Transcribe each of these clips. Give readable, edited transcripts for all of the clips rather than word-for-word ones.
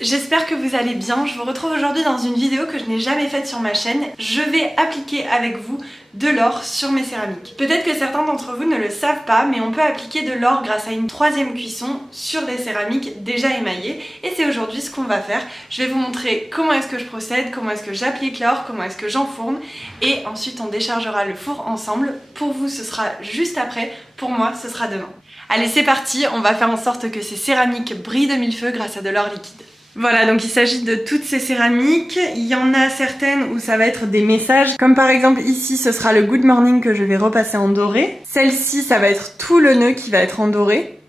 j'espère que vous allez bien. Je vous retrouve aujourd'hui dans une vidéo que je n'ai jamais faite sur ma chaîne. Je vais appliquer avec vous de l'or sur mes céramiques. Peut-être que certains d'entre vous ne le savent pas, mais on peut appliquer de l'or grâce à une troisième cuisson sur des céramiques déjà émaillées. Et c'est aujourd'hui ce qu'on va faire. Je vais vous montrer comment est-ce que je procède, comment est-ce que j'applique l'or, comment est-ce que j'enfourne. Et ensuite on déchargera le four ensemble. Pour vous ce sera juste après, pour moi ce sera demain. Allez, c'est parti, on va faire en sorte que ces céramiques brillent de mille feux grâce à de l'or liquide. Voilà, donc il s'agit de toutes ces céramiques. Il y en a certaines où ça va être des messages, comme par exemple ici ce sera le good morning que je vais repasser en doré. Celle-ci ça va être tout le nœud qui va être en doré.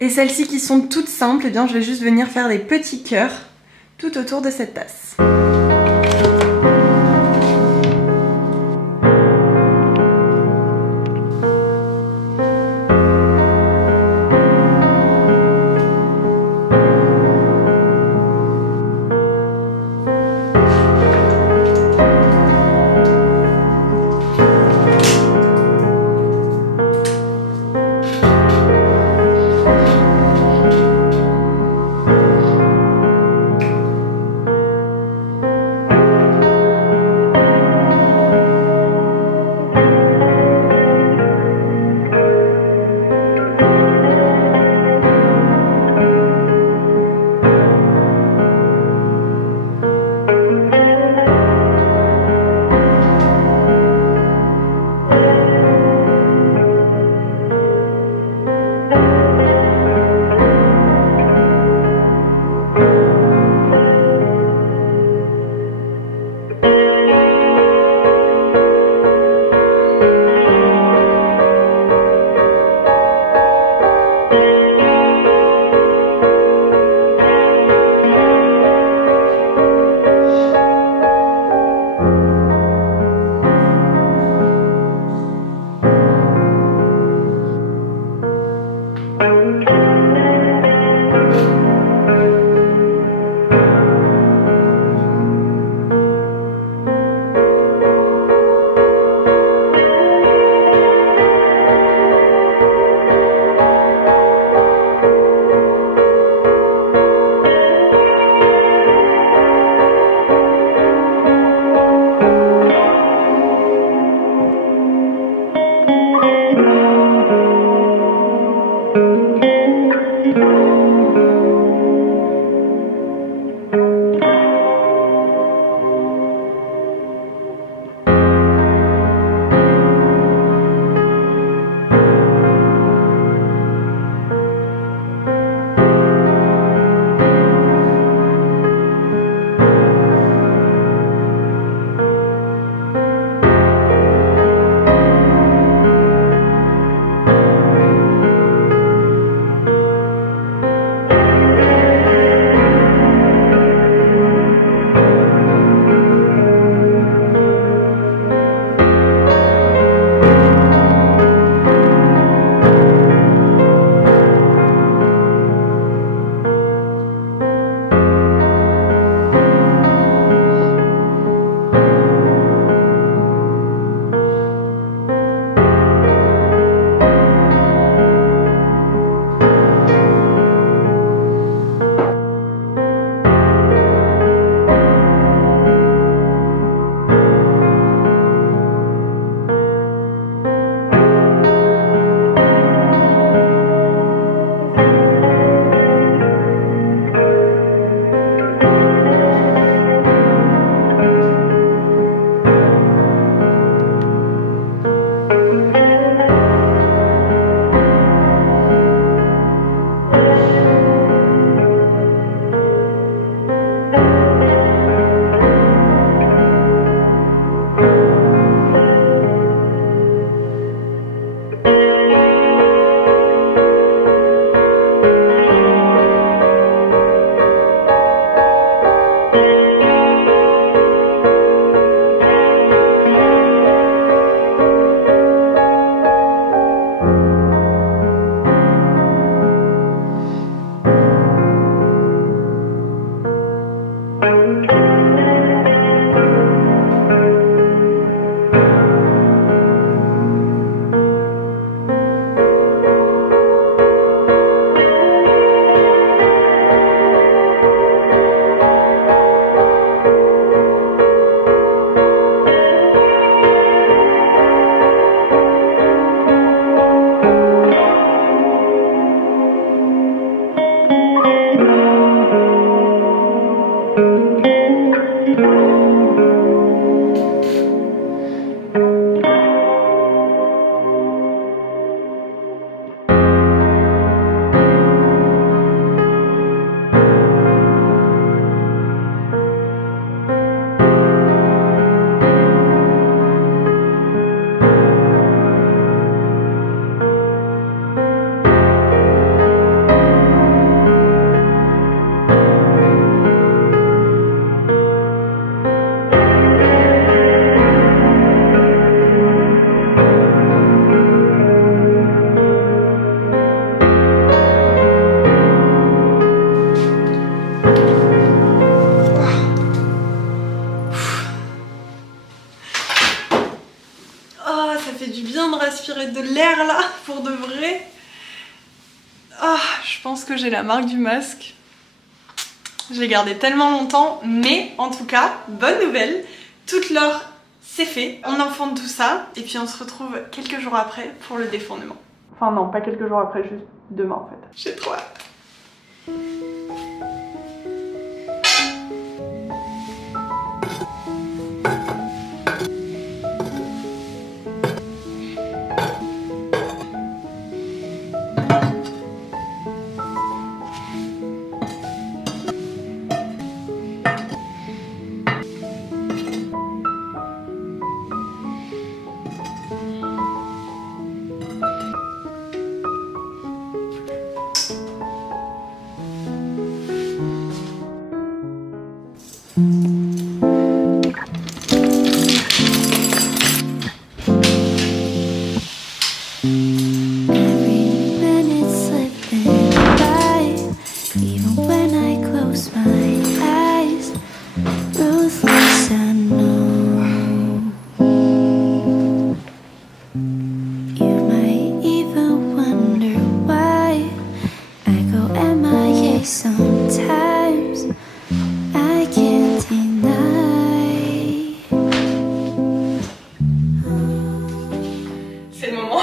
Et celles-ci qui sont toutes simples, eh bien je vais juste venir faire des petits cœurs tout autour de cette tasse. pense que j'ai la marque du masque. Je l'ai gardé tellement longtemps, mais en tout cas, bonne nouvelle, toute l'or c'est fait. On enfonde tout ça et puis on se retrouve quelques jours après pour le défournement. Enfin non, pas quelques jours après, juste demain en fait. J'ai trop hâte. C'est le moment.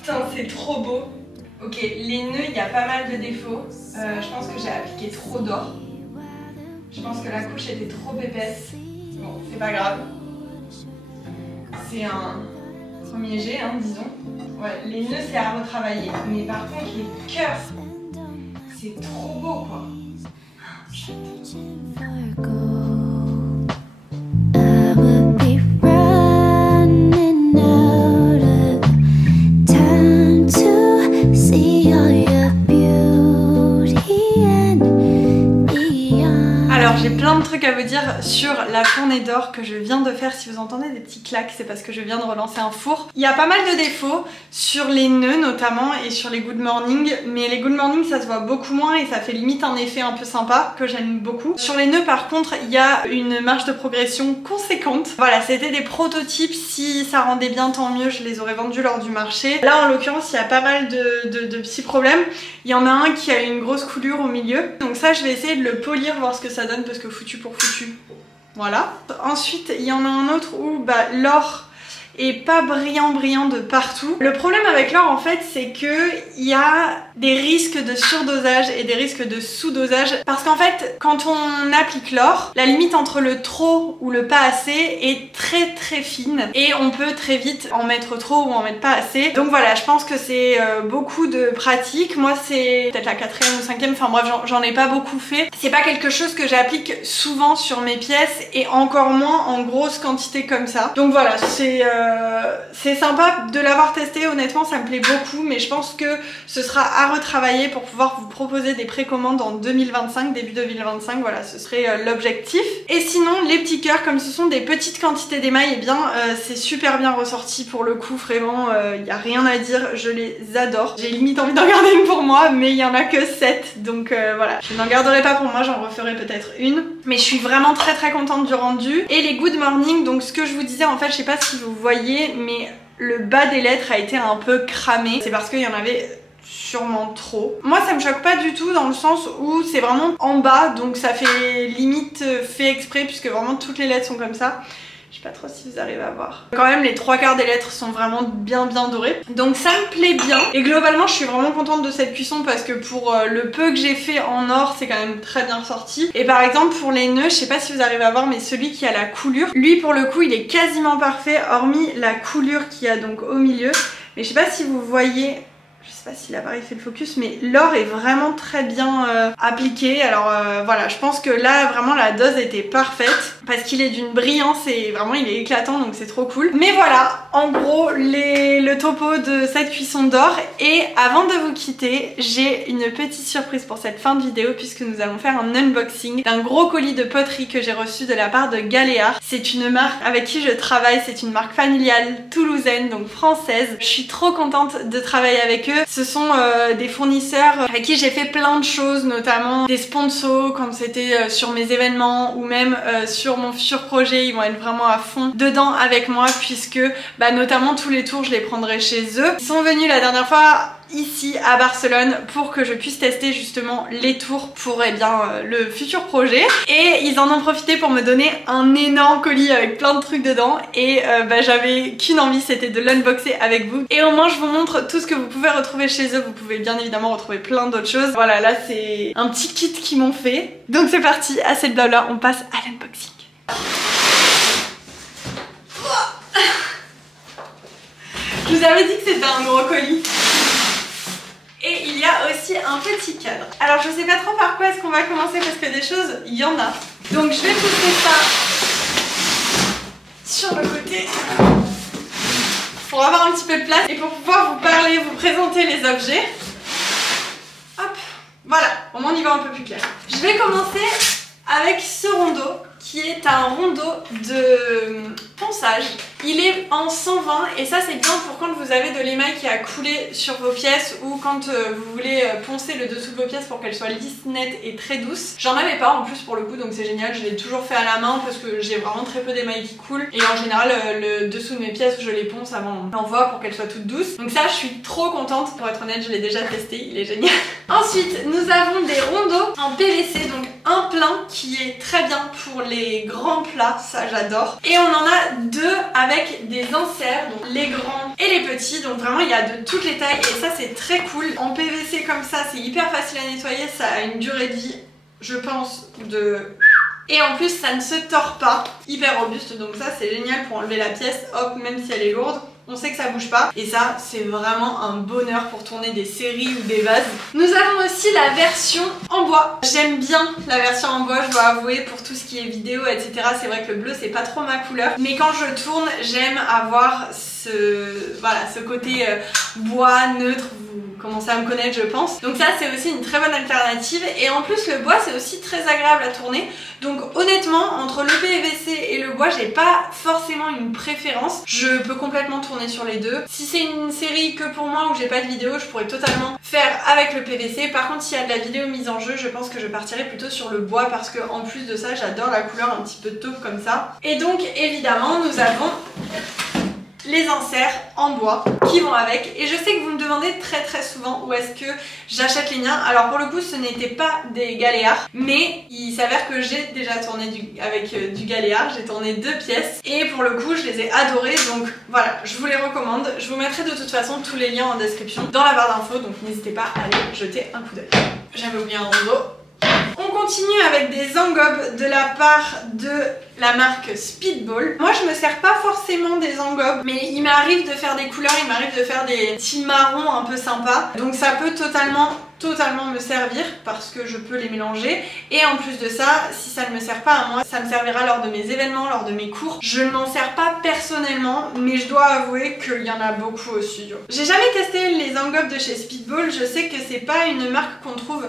Putain, c'est trop beau. Ok, les nœuds, il y a pas mal de défauts. Je pense que j'ai appliqué trop d'or. Je pense que la couche était trop épaisse. Bon, c'est pas grave. C'est un premier jet, hein, disons. Ouais, les nœuds, c'est à retravailler. Mais par contre, les cœurs, c'est trop beau, quoi. Alors j'ai plein de trucs à vous dire sur la fournée d'or que je viens de faire. Si vous entendez des petits claques, c'est parce que je viens de relancer un four. Il y a pas mal de défauts sur les nœuds notamment et sur les Good Morning, mais les Good Morning ça se voit beaucoup moins et ça fait limite un effet un peu sympa que j'aime beaucoup. Sur les nœuds par contre il y a une marge de progression conséquente. Voilà, c'était des prototypes, si ça rendait bien tant mieux, je les aurais vendus lors du marché. Là en l'occurrence il y a pas mal de petits problèmes. Il y en a un qui a une grosse coulure au milieu, donc ça je vais essayer de le polir, voir ce que ça donne parce que foutu pour foutu. Voilà. Ensuite il y en a un autre où l'or est pas brillant de partout. Le problème avec l'or en fait c'est que il y a des risques de surdosage et des risques de sous-dosage parce qu'en fait quand on applique l'or, la limite entre le trop ou le pas assez est très fine et on peut très vite en mettre trop ou en mettre pas assez. Donc voilà, je pense que c'est beaucoup de pratique. Moi c'est peut-être la 4e ou 5e, enfin bref j'en ai pas beaucoup fait. C'est pas quelque chose que j'applique souvent sur mes pièces et encore moins en grosse quantité comme ça. Donc voilà, c'est sympa de l'avoir testé, honnêtement ça me plaît beaucoup, mais je pense que ce sera à retravailler pour pouvoir vous proposer des précommandes en 2025, début 2025, voilà ce serait l'objectif. Et sinon les petits cœurs, comme ce sont des petites quantités d'émail, et bien c'est super bien ressorti pour le coup, vraiment il n'y a rien à dire, je les adore. J'ai limite envie d'en garder une pour moi, mais il y en a que 7, donc voilà, je n'en garderai pas pour moi, j'en referai peut-être une, mais je suis vraiment très contente du rendu. Et les Good Morning, donc ce que je vous disais en fait, je sais pas si vous voyez, mais le bas des lettres a été un peu cramé, c'est parce qu'il y en avait sûrement trop. Moi ça me choque pas du tout dans le sens où c'est vraiment en bas, donc ça fait limite fait exprès puisque vraiment toutes les lettres sont comme ça. Je sais pas trop si vous arrivez à voir. Quand même les 3/4 des lettres sont vraiment bien dorées. Donc ça me plaît bien. Et globalement je suis vraiment contente de cette cuisson parce que pour le peu que j'ai fait en or c'est quand même très bien sorti. Et par exemple pour les nœuds, je sais pas si vous arrivez à voir, mais celui qui a la coulure, lui pour le coup il est quasiment parfait hormis la coulure qu'il y a donc au milieu. Mais je sais pas si vous voyez, je sais pas si l'appareil fait le focus, mais l'or est vraiment très bien appliqué. Alors voilà, je pense que là vraiment la dose était parfaite parce qu'il est d'une brillance et vraiment il est éclatant, donc c'est trop cool. Mais voilà, en gros le topo de cette cuisson d'or. Et avant de vous quitter, j'ai une petite surprise pour cette fin de vidéo puisque nous allons faire un unboxing d'un gros colis de poterie que j'ai reçu de la part de Galéa. C'est une marque avec qui je travaille, c'est une marque familiale toulousaine, donc française. Je suis trop contente de travailler avec eux. ce sont des fournisseurs avec qui j'ai fait plein de choses, notamment des sponsors quand c'était sur mes événements ou même sur mon futur projet. Ils vont être vraiment à fond dedans avec moi puisque notamment tous les tours je les prendrai chez eux. Ils sont venus la dernière fois ici à Barcelone pour que je puisse tester justement les tours pour le futur projet, et ils en ont profité pour me donner un énorme colis avec plein de trucs dedans et j'avais qu'une envie, c'était de l'unboxer avec vous, et au moins je vous montre tout ce que vous pouvez retrouver chez eux. Vous pouvez bien évidemment retrouver plein d'autres choses. Voilà, là c'est un petit kit qu'ils m'ont fait, donc c'est parti, assez de blabla, on passe à l'unboxing. Je vous avais dit que c'était un gros colis. Et il y a aussi un petit cadre. Alors je sais pas trop par quoi est-ce qu'on va commencer parce que des choses, il y en a. Donc je vais pousser ça sur le côté pour avoir un petit peu de place et pour pouvoir vous parler, vous présenter les objets. Hop, voilà, au moins on y voit un peu plus clair. Je vais commencer avec ce rondeau qui est un rondeau de ponçage. Il est en 120 et ça c'est bien pour quand vous avez de l'émail qui a coulé sur vos pièces ou quand vous voulez poncer le dessous de vos pièces pour qu'elles soient lisses, nettes et très douces. J'en avais pas en plus pour le coup, donc c'est génial, je l'ai toujours fait à la main parce que j'ai vraiment très peu d'émail qui coule et en général le dessous de mes pièces je les ponce avant l'envoi pour qu'elles soient toutes douces. Donc ça je suis trop contente, pour être honnête je l'ai déjà testé, il est génial. Ensuite nous avons des rondeaux en PVC, donc un plein qui est très bien pour les grands plats, ça j'adore. Et on en a deux avec des inserts, donc les grands et les petits, donc vraiment il y a de toutes les tailles et ça c'est très cool. En PVC comme ça c'est hyper facile à nettoyer, ça a une durée de vie je pense de... Et en plus ça ne se tord pas, hyper robuste, donc ça c'est génial pour enlever la pièce, hop, même si elle est lourde. On sait que ça bouge pas et ça c'est vraiment un bonheur pour tourner des séries ou des vases. Nous avons aussi la version en bois. J'aime bien la version en bois, je dois avouer, pour tout ce qui est vidéo etc. C'est vrai que le bleu c'est pas trop ma couleur, mais quand je tourne j'aime avoir ce côté bois neutre. Vous commencez à me connaître je pense. Donc ça c'est aussi une très bonne alternative et en plus le bois c'est aussi très agréable à tourner. Donc honnêtement entre le PVC et le bois j'ai pas forcément une préférence. Je peux complètement tourner sur les deux. Si c'est une série que pour moi où j'ai pas de vidéo, je pourrais totalement faire avec le PVC. Par contre s'il y a de la vidéo mise en jeu, je pense que je partirai plutôt sur le bois parce que en plus de ça j'adore la couleur un petit peu taupe comme ça. Et donc évidemment nous avons les inserts en bois qui vont avec, et je sais que vous me demandez très souvent où est-ce que j'achète les miens. Alors pour le coup ce n'était pas des galéards, mais il s'avère que j'ai déjà tourné avec du galéard, j'ai tourné 2 pièces et pour le coup je les ai adorés, donc voilà, je vous les recommande. Je vous mettrai de toute façon tous les liens en description dans la barre d'infos, donc n'hésitez pas à aller jeter un coup d'œil. J'avais oublié un rondeau. On continue avec des engobes de la part de la marque Speedball. Moi je me sers pas forcément des engobes, mais il m'arrive de faire des couleurs, il m'arrive de faire des petits marrons un peu sympas, donc ça peut totalement me servir parce que je peux les mélanger. Et en plus de ça, si ça ne me sert pas à moi, ça me servira lors de mes événements, lors de mes cours. Je ne m'en sers pas personnellement, mais je dois avouer qu'il y en a beaucoup au studio. J'ai jamais testé les engobes de chez Speedball, je sais que c'est pas une marque qu'on trouve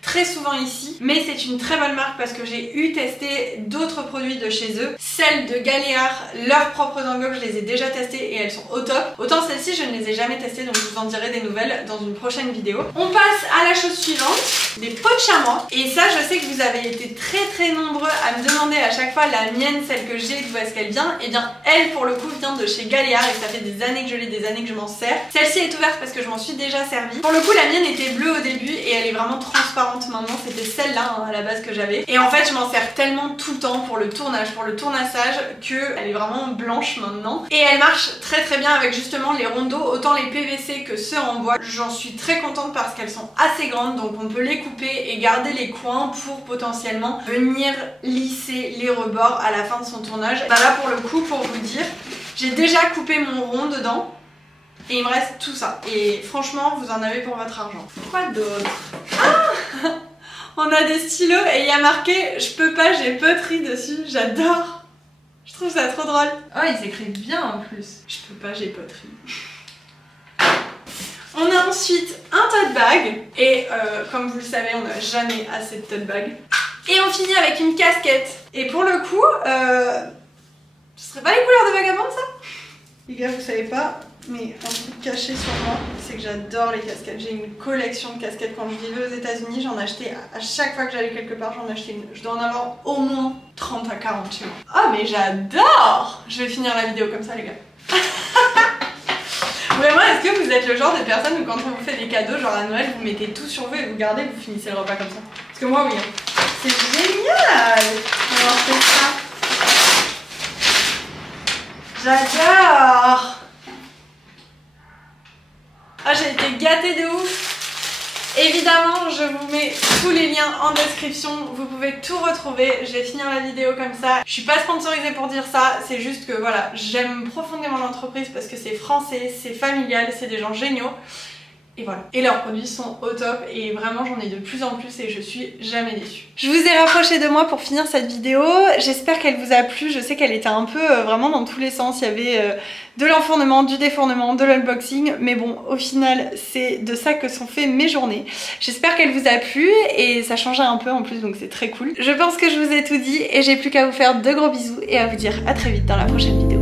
très souvent ici, mais c'est une très bonne marque parce que j'ai eu testé d'autres produits de chez eux. Celles de Galéard, leurs propres engobes, je les ai déjà testées et elles sont au top. Autant celles-ci je ne les ai jamais testées, donc je vous en dirai des nouvelles dans une prochaine vidéo. On passe à la chose suivante, des pots de chamois. Et ça je sais que vous avez été très nombreux à me demander à chaque fois la mienne, celle que j'ai, d'où est-ce qu'elle vient. Et bien elle pour le coup vient de chez Galéard et ça fait des années que je l'ai, des années que je m'en sers. Celle-ci est ouverte parce que je m'en suis déjà servie. Pour le coup la mienne était bleue au début et elle est vraiment transparente maintenant, c'était celle-là à la base que j'avais. Et en fait je m'en sers tellement tout le temps pour le tournage, pour le tournassage, qu'elle est vraiment blanche maintenant. Et elle marche très bien avec justement les rondeaux, autant les PVC que ceux en bois. J'en suis très contente parce qu'elles sont assez grandes, donc on peut les couper et garder les coins pour potentiellement venir lisser les rebords à la fin de son tournage. Bah là pour le coup, pour vous dire, j'ai déjà coupé mon rond dedans. Et il me reste tout ça. Et franchement, vous en avez pour votre argent. Quoi d'autre? Ah, on a des stylos et il y a marqué « Je peux pas, j'ai poterie » dessus. J'adore. Je trouve ça trop drôle. Oh, ils écrivent bien en plus. Je peux pas, j'ai poterie. On a ensuite un tote bag. Et comme vous le savez, on n'a jamais assez de tote bag. Et on finit avec une casquette. Et pour le coup, ce serait pas les couleurs de Vagabond ça? Les gars, vous savez pas, Mais un truc caché sur moi, c'est que j'adore les casquettes. J'ai une collection de casquettes. Quand je vivais aux États-Unis, j'en achetais à chaque fois que j'allais quelque part, j'en achetais une. Je dois en avoir au moins 30 à 40 chez moi. Ah mais j'adore! Je vais finir la vidéo comme ça les gars. Vraiment, est-ce que vous êtes le genre de personne où quand on vous fait des cadeaux, genre à Noël, vous mettez tout sur vous et vous gardez et vous finissez le repas comme ça? Parce que moi oui. C'est génial! Alors c'est ça. J'adore! Ah, j'ai été gâtée de ouf! Évidemment, je vous mets tous les liens en description, vous pouvez tout retrouver. Je vais finir la vidéo comme ça. Je suis pas sponsorisée pour dire ça, c'est juste que voilà, j'aime profondément l'entreprise parce que c'est français, c'est familial, c'est des gens géniaux. Et voilà. Et leurs produits sont au top et vraiment j'en ai de plus en plus et je suis jamais déçue. Je vous ai rapproché de moi pour finir cette vidéo. J'espère qu'elle vous a plu. Je sais qu'elle était un peu vraiment dans tous les sens. Il y avait de l'enfournement, du défournement, de l'unboxing. Mais bon, au final, c'est de ça que sont faites mes journées. J'espère qu'elle vous a plu et ça changeait un peu en plus donc c'est très cool. Je pense que je vous ai tout dit et j'ai plus qu'à vous faire de gros bisous et à vous dire à très vite dans la prochaine vidéo.